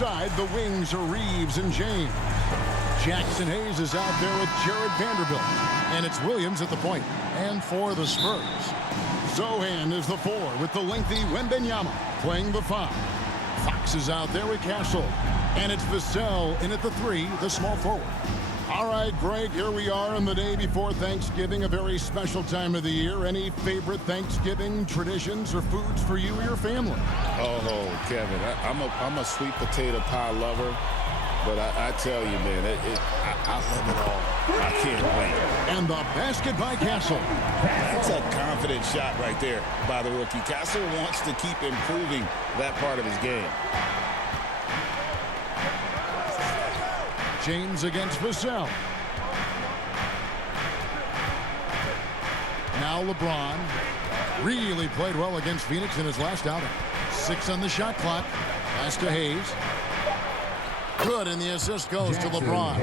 side, the wings are Reeves and James. Jackson Hayes is out there with Jared Vanderbilt. And it's Williams at the point. And for the Spurs, Zohan is the 4 with the lengthy Wembenyama playing the 5. Fox is out there with Castle. And it's Vassell in at the 3, the small forward. All right, Greg, here we are on the day before Thanksgiving, a very special time of the year. Any favorite Thanksgiving traditions or foods for you or your family? Oh, Kevin, I'm a sweet potato pie lover, but I tell you, man, I love it all. I can't wait. And the basket by Castle. That's a confident shot right there by the rookie. Castle wants to keep improving that part of his game. James against Vassell. Now LeBron really played well against Phoenix in his last outing. 6 on the shot clock. Pass to Hayes. Good, and the assist goes to LeBron.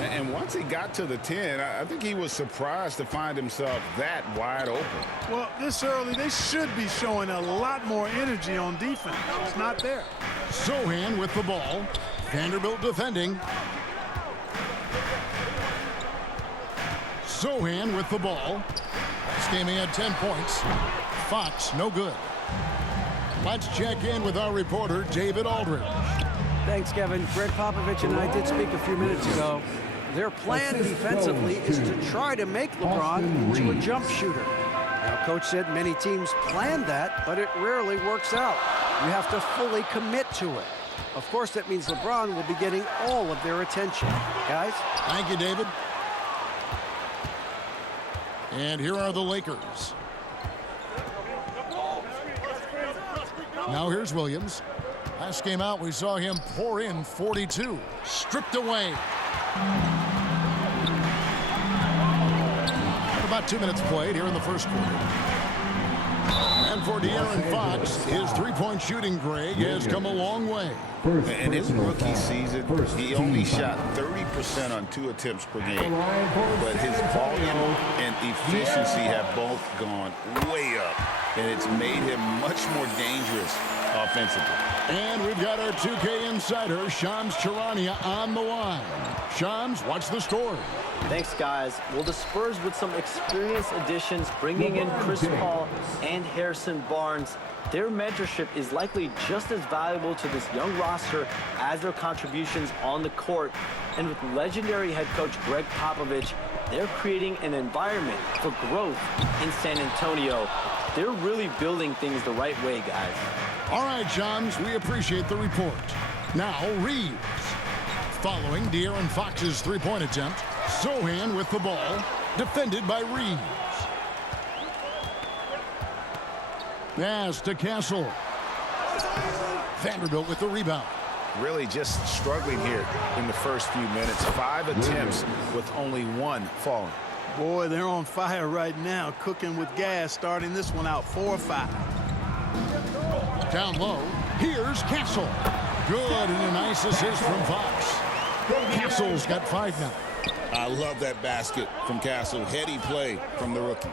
And once he got to the 10, I think he was surprised to find himself that wide open. Well, this early, they should be showing a lot more energy on defense. It's not there. Zohan with the ball. Vanderbilt defending. Zohan with the ball. This game he had 10 points. Fox, no good. Let's check in with our reporter, David Aldridge. Thanks, Kevin. Greg Popovich and I did speak a few minutes ago. Their plan defensively is to try to make LeBron into a jump shooter. Now, Coach said many teams plan that, but it rarely works out. You have to fully commit to it. Of course, that means LeBron will be getting all of their attention. Guys? Thank you, David. And here are the Lakers. Now here's Williams. Last game out, we saw him pour in 42. Stripped away. About 2 minutes played here in the first quarter. And for De'Aaron Fox, his three-point shooting, Greg, has come a long way. In his rookie season, he only shot 30% on 2 attempts per game. But his volume and efficiency have both gone way up. And it's made him much more dangerous offensively. And we've got our 2K insider, Shams Charania, on the line. Shams, what's the story? Thanks, guys. Well, the Spurs with some experienced additions, bringing in Chris Paul and Harrison Barnes, their mentorship is likely just as valuable to this young roster as their contributions on the court. And with legendary head coach Greg Popovich, they're creating an environment for growth in San Antonio. They're really building things the right way, guys. All right, Shams, we appreciate the report. Now, Reeves. Following De'Aaron Fox's three-point attempt, Zohan with the ball, defended by Reeves. Pass to Castle. Vanderbilt with the rebound. Really just struggling here in the first few minutes. 5 attempts with only 1 falling. Boy, they're on fire right now, cooking with gas, starting this one out 4 or 5. Down low, here's Castle. Good, and a nice assist from Fox. Castle's got 5 now. I love that basket from Castle. Heady play from the rookie.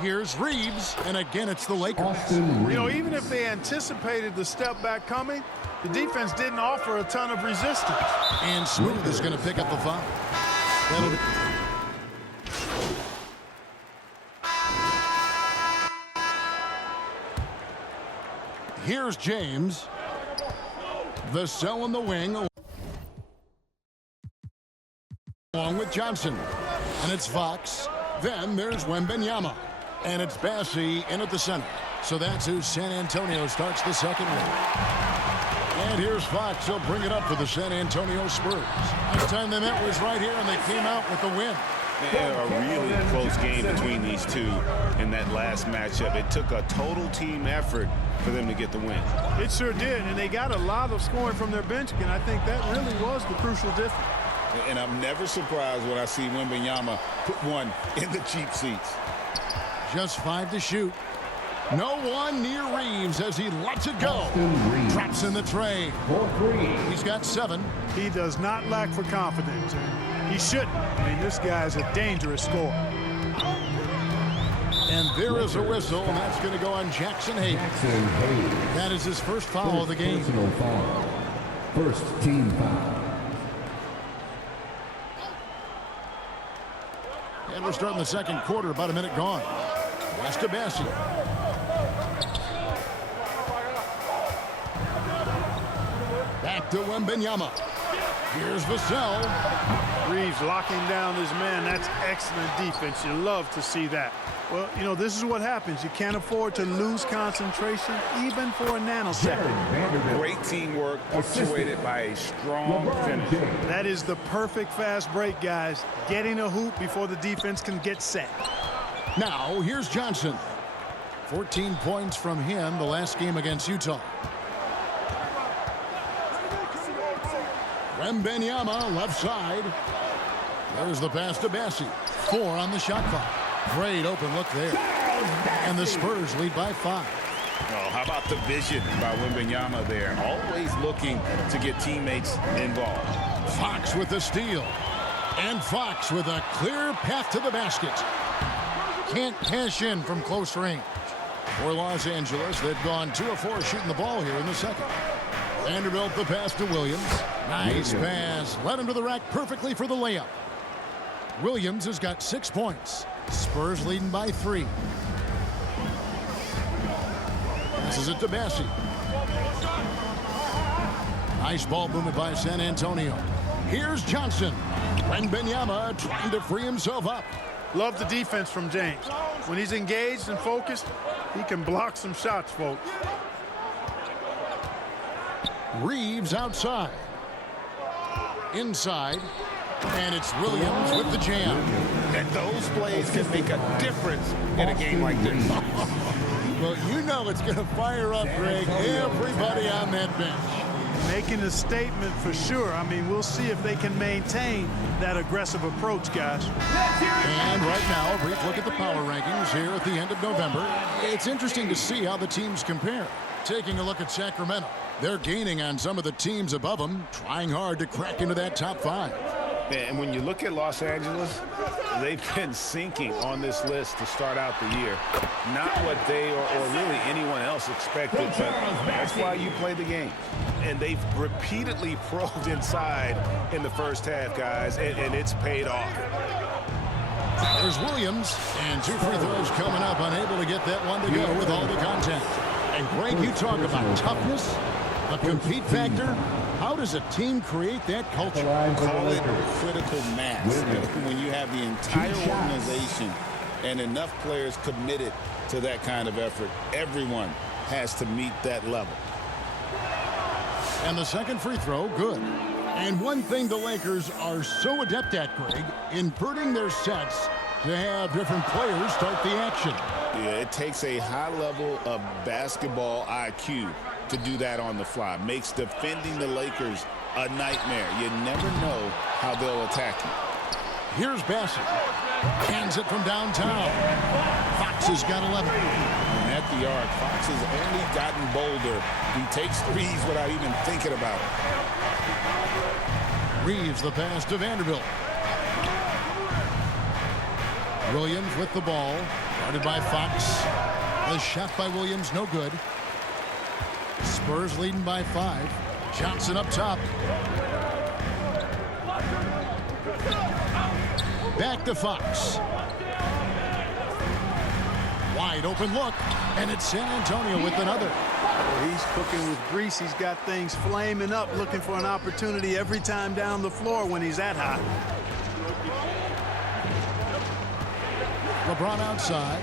Here's Reeves, and again it's the Lakers. You know, even if they anticipated the step back coming, the defense didn't offer a ton of resistance. And Smooth is going to pick up the foul. Here's James. Vassell in the wing. Along with Johnson. And it's Fox. Then there's Wembenyama. And it's Bassi in at the center. So that's who San Antonio starts the second with. And here's Fox. He'll bring it up for the San Antonio Spurs. Last time they met was right here, and they came out with the win. A really close game between these two in that last matchup. It took a total team effort for them to get the win. It sure did, and they got a lot of scoring from their bench, and I think that really was the crucial difference. And I'm never surprised when I see Wembenyama put one in the cheap seats. Just 5 to shoot. No one near Reeves as he lets it go. Drops in the tray. He's got 7. He does not lack for confidence, and he shouldn't. I mean, this guy's a dangerous scorer. And there is a whistle, and that's going to go on Jackson Hayes. That is his first foul of the game. Personal foul. First team foul. And we're starting the second quarter, about a minute gone. West to Bessie. Back to Wembanyama. Here's Vassell. Reeves locking down his man. That's excellent defense. You love to see that. Well, you know, this is what happens. You can't afford to lose concentration, even for a nanosecond. Great teamwork, punctuated by a strong finish. That is the perfect fast break, guys. Getting a hoop before the defense can get set. Now, here's Johnson. 14 points from him the last game against Utah. Wembanyama, left side. There's the pass to Bessie. 4 on the shot clock. Great open look there. And the Spurs lead by 5. Oh, how about the vision by Wembanyama there? Always looking to get teammates involved. Fox with the steal. And Fox with a clear path to the basket. Can't cash in from close range. For Los Angeles, they've gone 2 of 4 shooting the ball here in the second. Vanderbilt the pass to Williams. Nice pass. Led him to the rack perfectly for the layup. Williams has got 6 points. Spurs leading by 3. Passes it to Bessie. Nice ball movement by San Antonio. Here's Johnson. Wembanyama trying to free himself up. Love the defense from James. When he's engaged and focused, he can block some shots, folks. Reeves outside. Inside. And it's Williams with the jam. And those plays can make a difference in a game like this. Well, you know it's going to fire up, Greg, everybody on that bench. Making a statement for sure. I mean, we'll see if they can maintain that aggressive approach, guys. And right now, a brief look at the power rankings here at the end of November. It's interesting to see how the teams compare. Taking a look at Sacramento. They're gaining on some of the teams above them, trying hard to crack into that top 5. And when you look at Los Angeles, they've been sinking on this list to start out the year. Not what they or really anyone else expected, but that's why you play the game. And they've repeatedly probed inside in the first half, guys, and it's paid off. There's Williams, and 2 free throws coming up, unable to get that one to go with all the contact. And Greg, you talk about toughness, a compete factor. How does a team create that culture? Call it critical mass. When you have the entire organization and enough players committed to that kind of effort, everyone has to meet that level. And the second free throw, good. And one thing the Lakers are so adept at, Greg, inverting their sets to have different players start the action. Yeah, it takes a high level of basketball IQ to do that on the fly. Makes defending the Lakers a nightmare. You never know how they'll attack you. Here's Bassett. Hands it from downtown. Fox has got 11. And at the arc, Fox has only gotten bolder. He takes threes without even thinking about it. Reeves the pass to Vanderbilt. Williams with the ball. Guarded by Fox. The shot by Williams, no good. Spurs leading by 5. Johnson up top. Back to Fox. Wide open look. And it's San Antonio with another. He's cooking with grease. He's got things flaming up, looking for an opportunity every time down the floor when he's that hot. LeBron outside.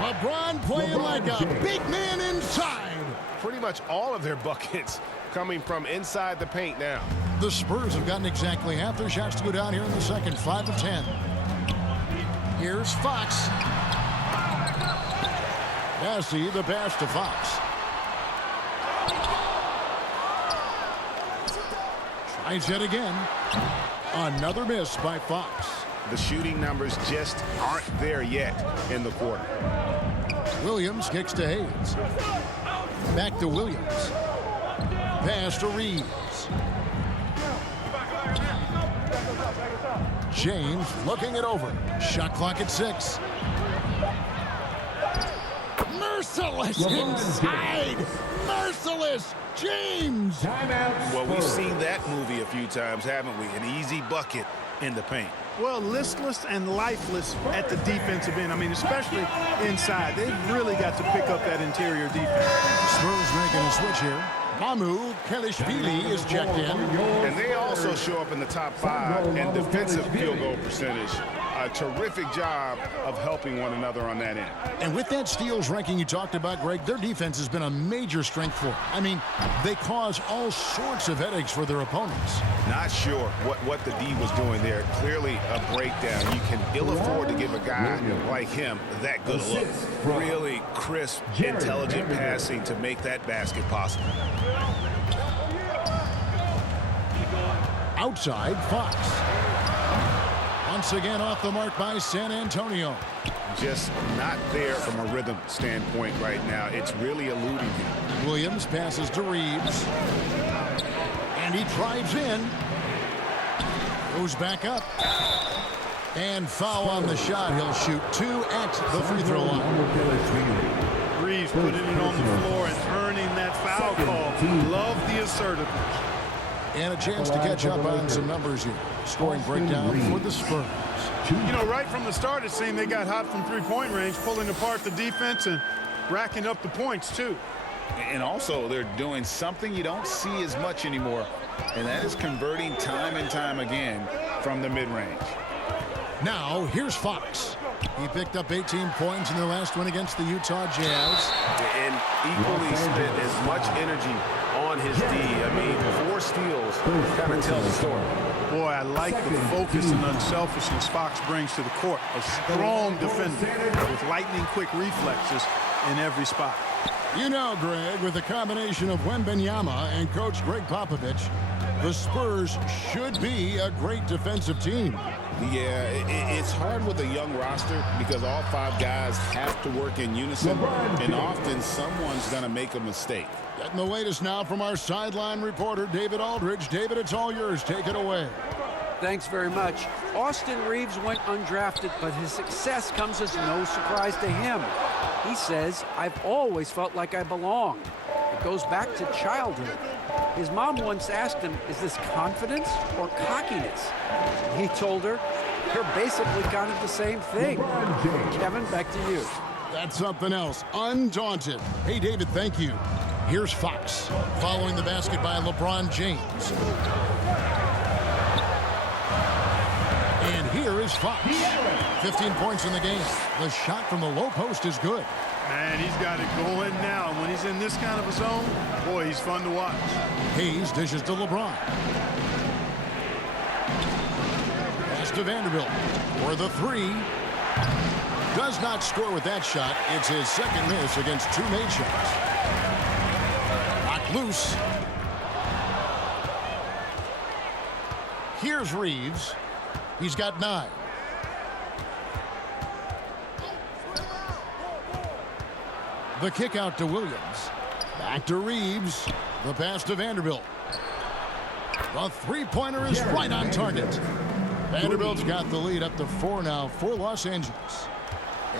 LeBron playing like a big man inside. Pretty much all of their buckets coming from inside the paint now. The Spurs have gotten exactly half their shots to go down here in the second. 5 of 10. Here's Fox. Bassey, the pass to Fox. Tries it again. Another miss by Fox. The shooting numbers just aren't there yet in the quarter. Williams kicks to Hayes. Back to Williams. Pass to Reeves. James looking it over. Shot clock at 6. Merciless inside. Merciless. James. Timeout. Well, we've seen that movie a few times, haven't we? An easy bucket in the paint. Well, listless and lifeless at the defensive end. I mean, especially inside. They've really got to pick up that interior defense. Spurs making a switch here. Mamu Kelishvili is checked in. And they also show up in the top 5 in defensive field goal percentage. A terrific job of helping one another on that end. And with that steals ranking you talked about, Greg, their defense has been a major strength for them. I mean, they cause all sorts of headaches for their opponents. Not sure what the D was doing there. Clearly a breakdown. You can ill afford to give a guy like him that good a look. Really crisp, intelligent passing to make that basket possible. Outside, Fox. Once again off the mark by San Antonio. Just not there from a rhythm standpoint right now. It's really eluding him. Williams passes to Reeves. And he drives in. Goes back up. And foul on the shot. He'll shoot 2 at the free throw line. Reeves putting it on the floor and earning that foul call. Love the assertiveness. And a chance to catch up on some numbers here. Scoring breakdown for the Spurs. You know, right from the start, it seemed they got hot from three-point range, pulling apart the defense and racking up the points, too. And also, they're doing something you don't see as much anymore, and that is converting time and time again from the mid-range. Now, here's Fox. He picked up 18 points in their last win against the Utah Jazz. And equally spent as much energy on his D. I mean, 4 steals kind of tell the story. Boy, I like the focus and unselfishness Fox brings to the court. A strong defender with lightning-quick reflexes in every spot. You know, Greg, with a combination of Wembanyama and Coach Greg Popovich, the Spurs should be a great defensive team. Yeah, it's hard with a young roster because all 5 guys have to work in unison, and often someone's going to make a mistake. Getting the latest now from our sideline reporter, David Aldridge. David, it's all yours. Take it away. Thanks very much. Austin Reeves went undrafted, but his success comes as no surprise to him. He says, "I've always felt like I belong." It goes back to childhood. His mom once asked him, "Is this confidence or cockiness?" He told her, "They're basically kind of the same thing." Kevin, back to you. That's something else. Undaunted. Hey, David, thank you. Here's Fox following the basket by LeBron James. And here is Fox. 15 points in the game. The shot from the low post is good. Man, he's got it going now. And when he's in this kind of a zone, boy, he's fun to watch. Hayes dishes to LeBron. Pass to Vanderbilt for the 3. Does not score with that shot. It's his second miss against 2 made shots. Knocked loose. Here's Reeves. He's got 9. The kick out to Williams. Back to Reeves. The pass to Vanderbilt. The three-pointer is right on target. Vanderbilt's got the lead up to 4 now for Los Angeles.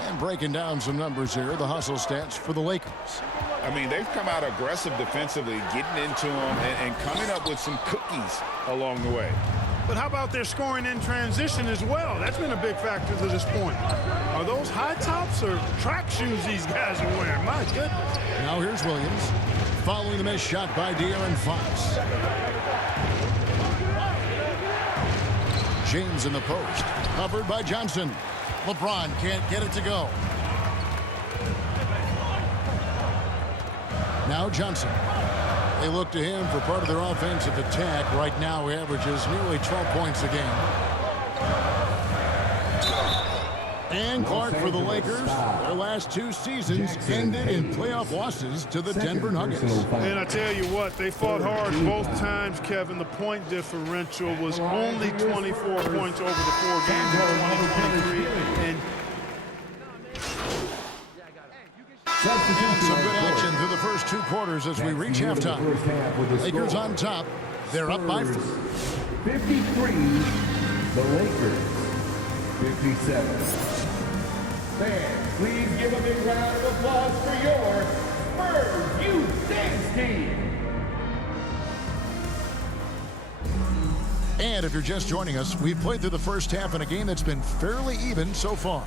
And breaking down some numbers here, the hustle stats for the Lakers. I mean, they've come out aggressive defensively, getting into them and coming up with some cookies along the way. But how about their scoring in transition as well? That's been a big factor to this point. Are those high tops or track shoes these guys are wearing? My goodness. Now here's Williams. Following the missed shot by De'Aaron Fox. James in the post. Covered by Johnson. LeBron can't get it to go. Now Johnson. They look to him for part of their offensive attack. Right now he averages nearly 12 points a game. And Clark for the Lakers. Their last 2 seasons ended in playoff losses to the Denver Nuggets. And I tell you what, they fought hard both times, Kevin. The point differential was only 24 points over the 4 games in 2023. And some good action through the first 2 quarters as we reach halftime. Lakers on top. They're up by 4. 53 the Lakers, 57. Fans, please give a big round of applause for your Spurs U6 team. And if you're just joining us, we've played through the first half in a game that's been fairly even so far.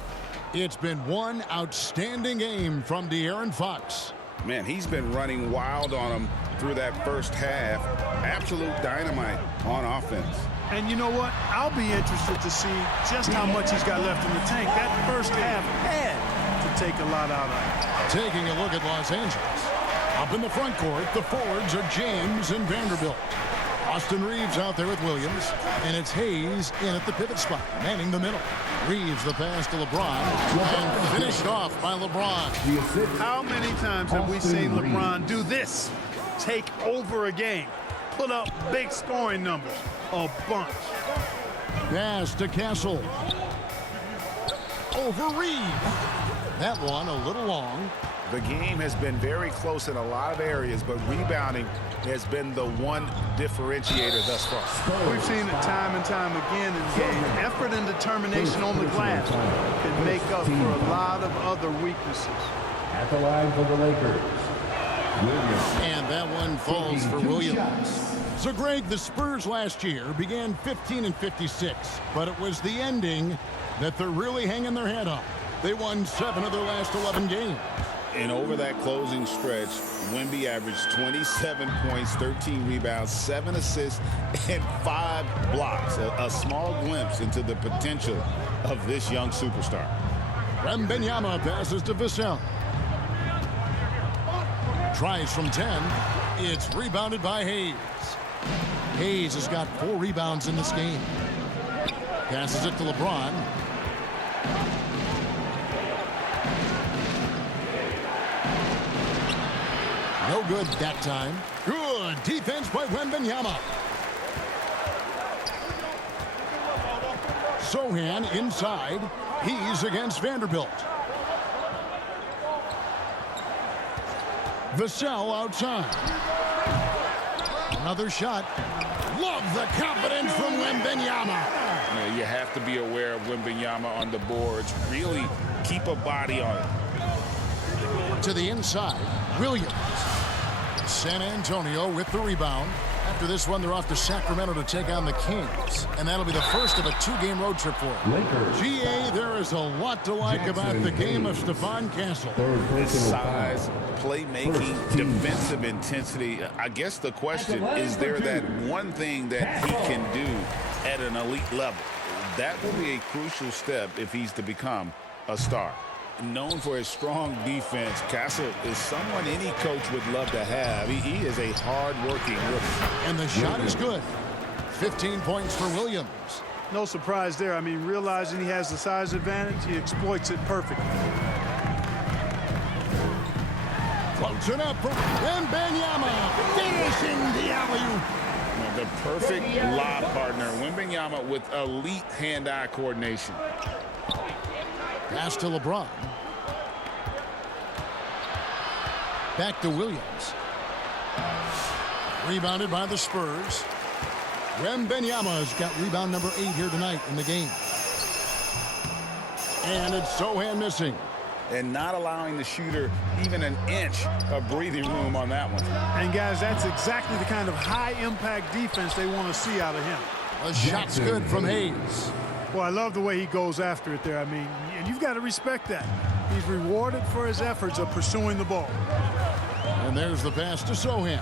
It's been one outstanding game from De'Aaron Fox. Man, he's been running wild on them through that first half. Absolute dynamite on offense. And you know what? I'll be interested to see just how much he's got left in the tank. That first half had to take a lot out of it. Taking a look at Los Angeles. Up in the front court, the forwards are James and Vanderbilt. Austin Reeves out there with Williams, and it's Hayes in at the pivot spot, manning the middle. Reeves the pass to LeBron, and finished off by LeBron. How many times have we seen LeBron do this? Take over a game, put up big scoring numbers, a bunch. Pass to Castle. Over Reeves. That one a little long. The game has been very close in a lot of areas, but rebounding has been the one differentiator thus far. We've seen it time and time again in games. Effort and determination on the glass can make up for a lot of other weaknesses. At the line for the Lakers, Williams. And that one falls for Williams. So, Greg, the Spurs last year began 15-56, but it was the ending that they're really hanging their head on. They won 7 of their last 11 games. And over that closing stretch, Wemby averaged 27 points, 13 rebounds, 7 assists, and 5 blocks. A small glimpse into the potential of this young superstar. Wembanyama passes to Vassell. Tries from 10. It's rebounded by Hayes. Hayes has got 4 rebounds in this game. Passes it to LeBron. No good that time. Good defense by Wembanyama. Sohan inside. He's against Vanderbilt. Vassell outside. Another shot. Love the confidence from Wembanyama. You have to be aware of Wembanyama on the boards. Really keep a body on it. To the inside, Williams. San Antonio with the rebound. After this one, they're off to Sacramento to take on the Kings. And that'll be the first of a 2-game road trip for them. GA, there is a lot to like about the game of Stephon Castle. His size, playmaking, defensive intensity. I guess the question, is there that one thing that he can do at an elite level? That will be a crucial step if he's to become a star. Known for his strong defense, Castle is someone any coach would love to have. He is a hard-working rookie. And the shot is good. 15 points for Williams. No surprise there. I mean, realizing he has the size advantage, he exploits it perfectly. Floats it up for Wembanyama. Finishing the alley-oop. The perfect lob partner. Wembanyama with elite hand-eye coordination. Pass to LeBron. Back to Williams. Rebounded by the Spurs. Wembanyama's got rebound number 8 here tonight in the game. And it's Sohan missing. And not allowing the shooter even an inch of breathing room on that one. And, guys, that's exactly the kind of high-impact defense they want to see out of him. The shot's good from Hayes. Well, I love the way he goes after it there. I mean, and you've got to respect that. He's rewarded for his efforts of pursuing the ball. And there's the pass to Sohan.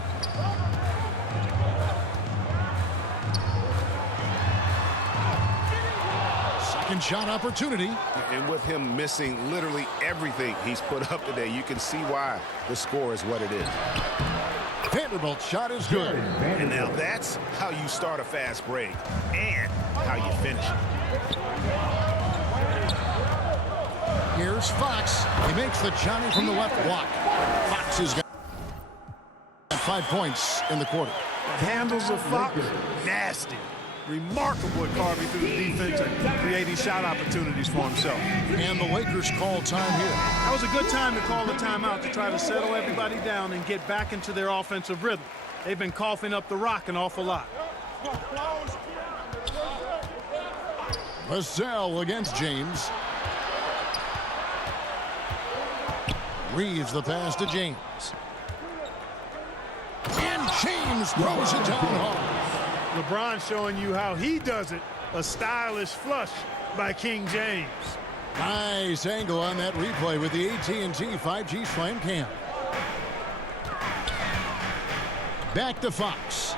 Second shot opportunity. And with him missing literally everything he's put up today, you can see why the score is what it is. Vanderbilt's shot is good. And now that's how you start a fast break and how you finish it. Here's Fox. He makes the Johnny from the left block. Fox has got 5 points in the quarter. Handles of Fox, nasty. Remarkable at carving through the defense and creating shot opportunities for himself. And the Lakers call time here. That was a good time to call the timeout to try to settle everybody down and get back into their offensive rhythm. They've been coughing up the rock an awful lot. Vassell against James. Reeves the pass to James. And James throws it down hard. LeBron showing you how he does it. A stylish flush by King James. Nice angle on that replay with the AT&T 5G Slam Cam. Back to Fox.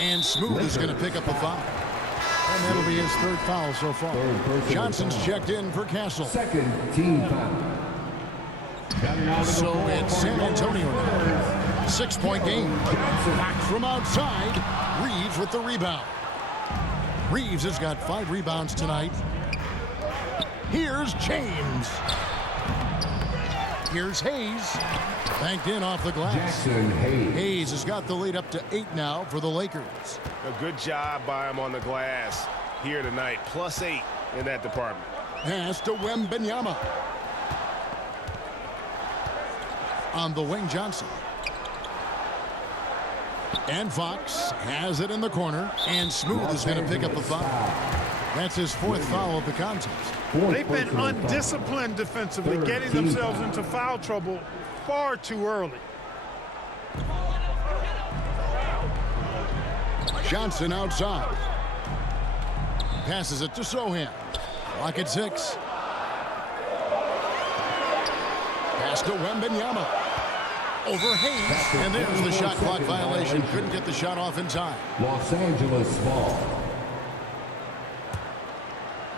And Smooth is going to pick up the foul. And that'll be his third foul so far. Johnson's checked in for Castle. Second team foul. So it's San Antonio now. 6-point game. Back from outside. Reeves with the rebound. Reeves has got 5 rebounds tonight. Here's James. Here's Hayes. Banked in off the glass. Jackson Hayes. Hayes has got the lead up to 8 now for the Lakers. A good job by him on the glass here tonight. +8 in that department. Pass to Wembanyama. On the wing, Johnson. And Fox has it in the corner. And Smooth is going to pick up the foul. That's his 4th foul of the contest. They've been undisciplined defensively, getting themselves into foul trouble far too early. Johnson outside. Passes it to Sohan. Clock at 6. Pass to Wembanyama. Over Hayes. And there's the shot clock violation. Couldn't get the shot off in time. Los Angeles ball.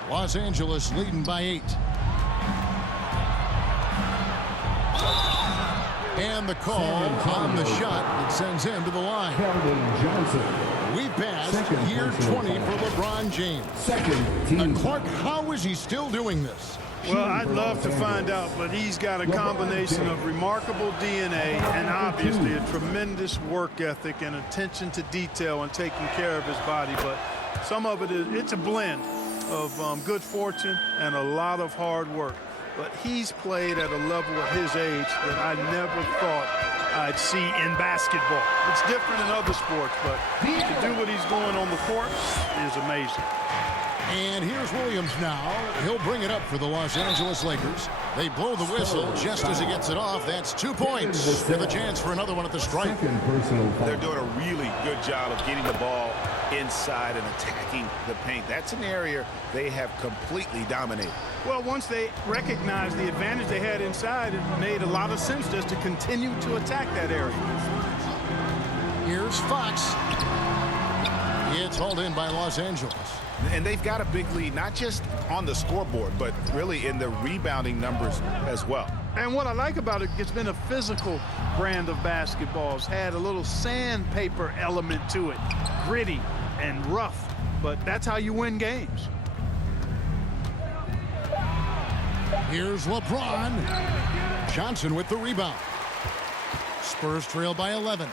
Los Angeles leading by 8. And the call on the shot that sends him to the line. Keldon Johnson. We passed year 20 for LeBron James. Second team. Clark, how is he still doing this? Well, I'd love to find out, but he's got a combination of remarkable DNA and obviously a tremendous work ethic and attention to detail and taking care of his body. But some of it's a blend of good fortune and a lot of hard work. But he's played at a level at his age that I never thought I'd see in basketball. It's different in other sports, but to do what he's doing on the court is amazing. And here's Williams now. He'll bring it up for the Los Angeles Lakers. They blow the whistle just as he gets it off. That's 2 points with a chance for another one at the stripe. They're doing a really good job of getting the ball inside and attacking the paint. That's an area they have completely dominated. Well, once they recognized the advantage they had inside, it made a lot of sense just to continue to attack that area. Here's Fox. It's hauled in by Los Angeles. And they've got a big lead, not just on the scoreboard, but really in the rebounding numbers as well. And what I like about it, it's been a physical brand of basketball. It's had a little sandpaper element to it, gritty and rough, but that's how you win games. Here's LeBron. Johnson with the rebound. Spurs trail by 11.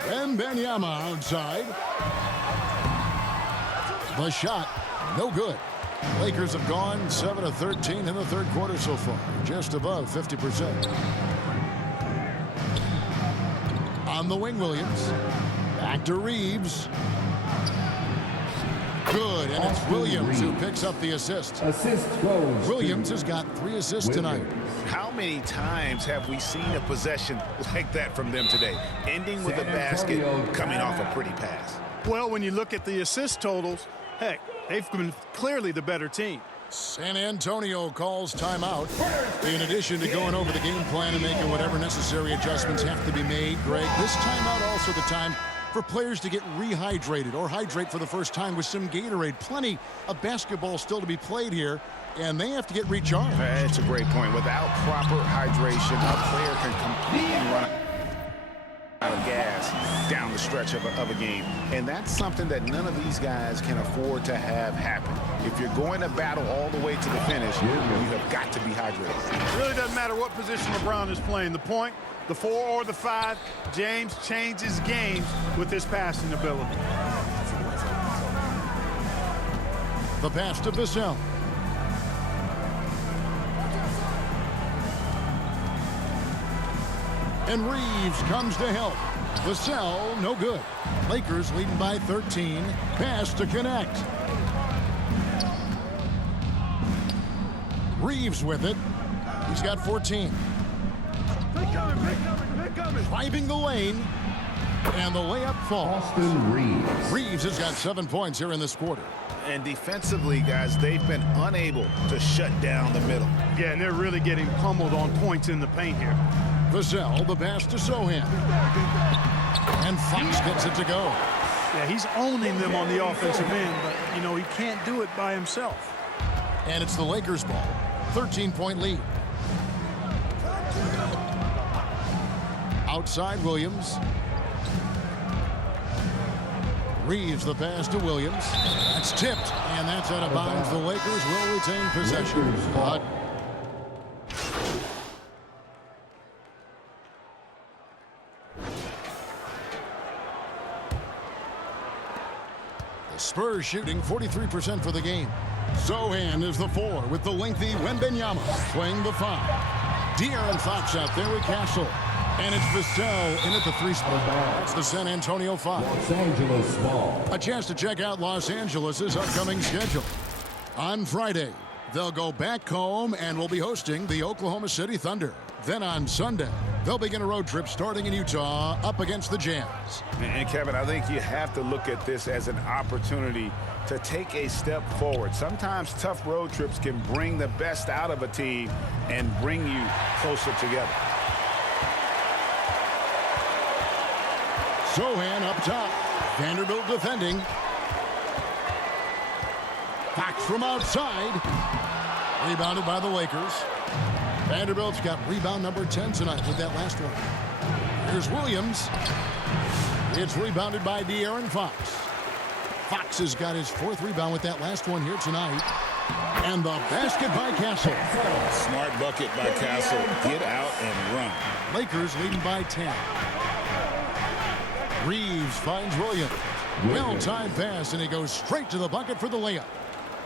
Wembanyama outside. The shot, no good. Lakers have gone 7 of 13 in the third quarter so far, just above 50%. On the wing, Williams. Back to Reeves. Good, and it's Williams who picks up the assist. Assist goes. Williams has got 3 assists tonight. How many times have we seen a possession like that from them today, ending with a basket coming off a pretty pass? Well, when you look at the assist totals, heck, they've been clearly the better team. San Antonio calls timeout. In addition to going over the game plan and making whatever necessary adjustments have to be made, Greg, this timeout also the time for players to get rehydrated or hydrate for the first time with some Gatorade. Plenty of basketball still to be played here, and they have to get recharged. That's a great point. Without proper hydration, a player can completely run out of gas down the stretch of a game. And that's something that none of these guys can afford to have happen. If you're going to battle all the way to the finish, you have got to be hydrated. It really doesn't matter what position LeBron is playing. The point, the 4 or the 5, James changes games with his passing ability. The pass to Vassell. And Reeves comes to help. Vassell, no good. Lakers leading by 13. Pass to connect. Reeves with it. He's got 14. Driving the lane. And the layup falls. Austin Reeves. Reeves has got 7 points here in this quarter. And defensively, guys, they've been unable to shut down the middle. Yeah, and they're really getting pummeled on points in the paint here. Vassell, the pass to Sohan. And Fox gets it to go. Yeah, he's owning them on the offensive end, but, you know, he can't do it by himself. And it's the Lakers' ball. 13-point lead. Outside Williams. Reeves the pass to Williams. That's tipped, and that's out of bounds. The Lakers will retain possession. The Spurs shooting 43% for the game. Sohan is the 4 with the lengthy Wembanyama playing the 5. De'Aaron Fox out there with Castle. And it's Vassell in at the 3 spot. That's the San Antonio 5. Los Angeles ball. A chance to check out Los Angeles' upcoming schedule. On Friday, they'll go back home and will be hosting the Oklahoma City Thunder. Then on Sunday, they'll begin a road trip starting in Utah up against the Jazz. And Kevin, I think you have to look at this as an opportunity to take a step forward. Sometimes tough road trips can bring the best out of a team and bring you closer together. Sohan up top. Vanderbilt defending. Fox from outside. Rebounded by the Lakers. Vanderbilt's got rebound number 10 tonight with that last one. Here's Williams. It's rebounded by De'Aaron Fox. Fox has got his 4th rebound with that last one here tonight. And the basket by Castle. Smart bucket by Castle. Get out and run. Lakers leading by 10. Reeves finds Williams. Well-timed pass, and he goes straight to the bucket for the layup.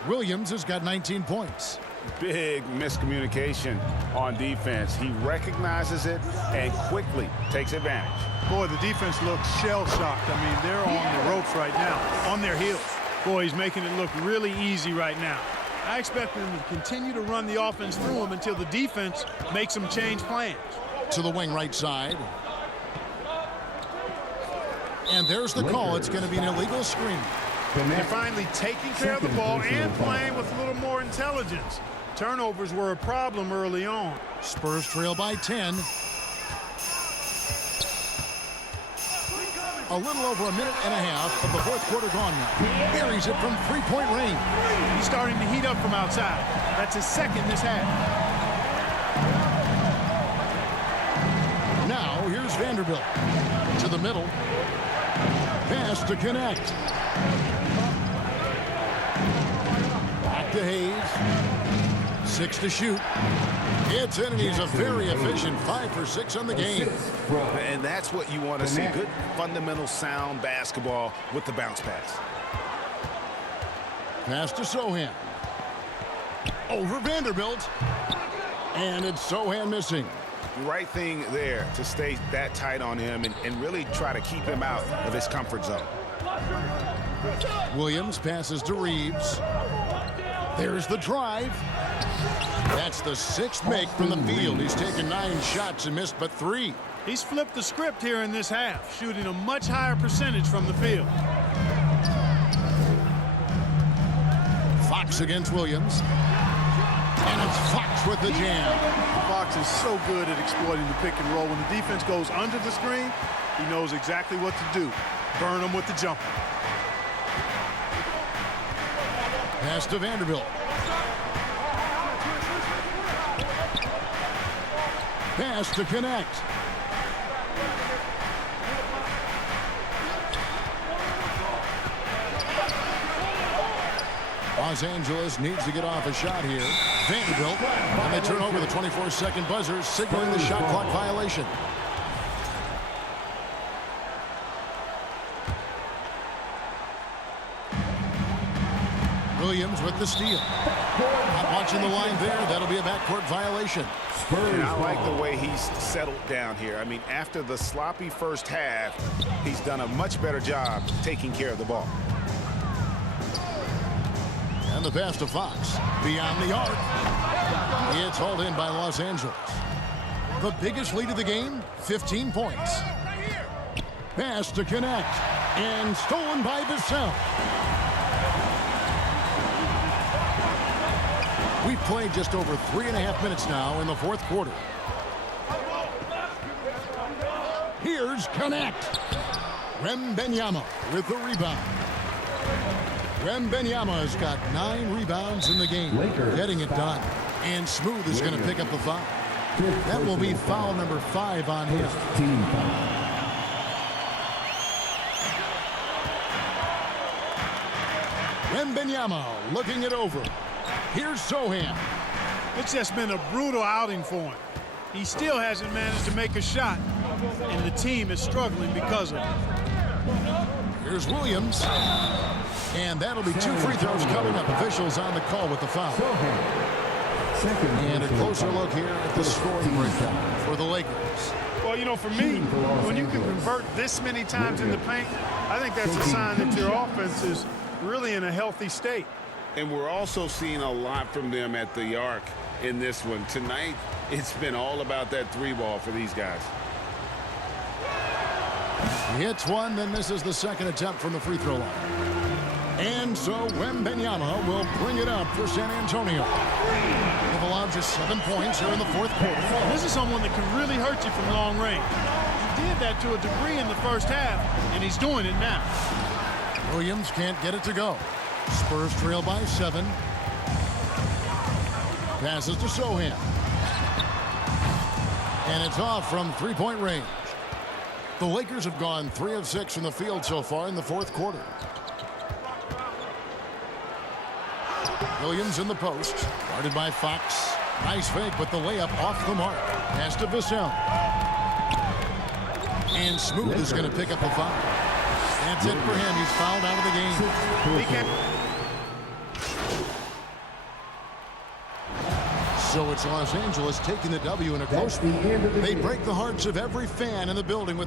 Williams has got 19 points. Big miscommunication on defense. He recognizes it and quickly takes advantage. Boy, the defense looks shell-shocked. I mean, they're on the ropes right now, on their heels. Boy, he's making it look really easy right now. I expect them to continue to run the offense through him until the defense makes them change plans. To the wing right side. And there's the call. It's going to be an illegal screen. They're finally taking care of the ball and playing with a little more intelligence. Turnovers were a problem early on. Spurs trail by 10. A little over a minute and a half of the 4th quarter gone now. Buries it from 3-point range. He's starting to heat up from outside. That's his 2nd this half. Now here's Vanderbilt. To the middle. Pass to connect. Back to Hayes. 6 to shoot. It's in, and he's a very efficient 5 for 6 on the game. And that's what you want to see. Good, fundamental, sound basketball with the bounce pass. Pass to Sohan. Over Vanderbilt. And it's Sohan missing. Right thing there to stay that tight on him and really try to keep him out of his comfort zone. Williams passes to Reeves. There's the drive. That's the 6th make from the field. He's taken 9 shots and missed but 3. He's flipped the script here in this half, shooting a much higher percentage from the field. Fox against Williams. And it's Fox with the jam. Fox is so good at exploiting the pick and roll. When the defense goes under the screen, he knows exactly what to do. Burn them with the jumper. Pass to Vanderbilt. Pass to connect. Los Angeles needs to get off a shot here. Vanderbilt, and they turn over the 24-second buzzer, signaling the shot clock violation. Williams with the steal. Not watching the line there. That'll be a backcourt violation. And I like the way he's settled down here. I mean, after the sloppy first half, he's done a much better job taking care of the ball. And the pass to Fox. Beyond the arc. It's hauled in by Los Angeles. The biggest lead of the game, 15 points. Pass to connect. And stolen by Vassell. We've played just over 3.5 minutes now in the fourth quarter. Here's Connect. Wembanyama with the rebound. Wembanyama has got 9 rebounds in the game. Getting it done. And Smooth is going to pick up the foul. That will be foul number 5 on him. Wembanyama looking it over. Here's Sohan. It's just been a brutal outing for him. He still hasn't managed to make a shot, and the team is struggling because of it. Here's Williams. And that'll be 2 free throws coming up. Officials on the call with the foul. And a closer look here at the scoring breakdown for the Lakers. Well, you know, for me, when you can convert this many times in the paint, I think that's a sign that your offense is really in a healthy state. And we're also seeing a lot from them at the arc in this one. Tonight, it's been all about that 3-ball for these guys. He hits one, then misses the second attempt from the free throw line. And so Wembanyama will bring it up for San Antonio. They've allowed just 7 points here in the fourth quarter. This is someone that can really hurt you from long range. He did that to a degree in the first half, and he's doing it now. Williams can't get it to go. Spurs trail by 7. Passes to Sohan. And it's off from 3-point range. The Lakers have gone 3 of 6 from the field so far in the fourth quarter. Williams in the post, guarded by Fox. Nice fake, but the layup off the mark. Pass to Vassell. And Smooth is going to pick up the foul. That's it for him. He's fouled out of the game. So it's Los Angeles taking the W in a close one. They break the hearts of every fan in the building with the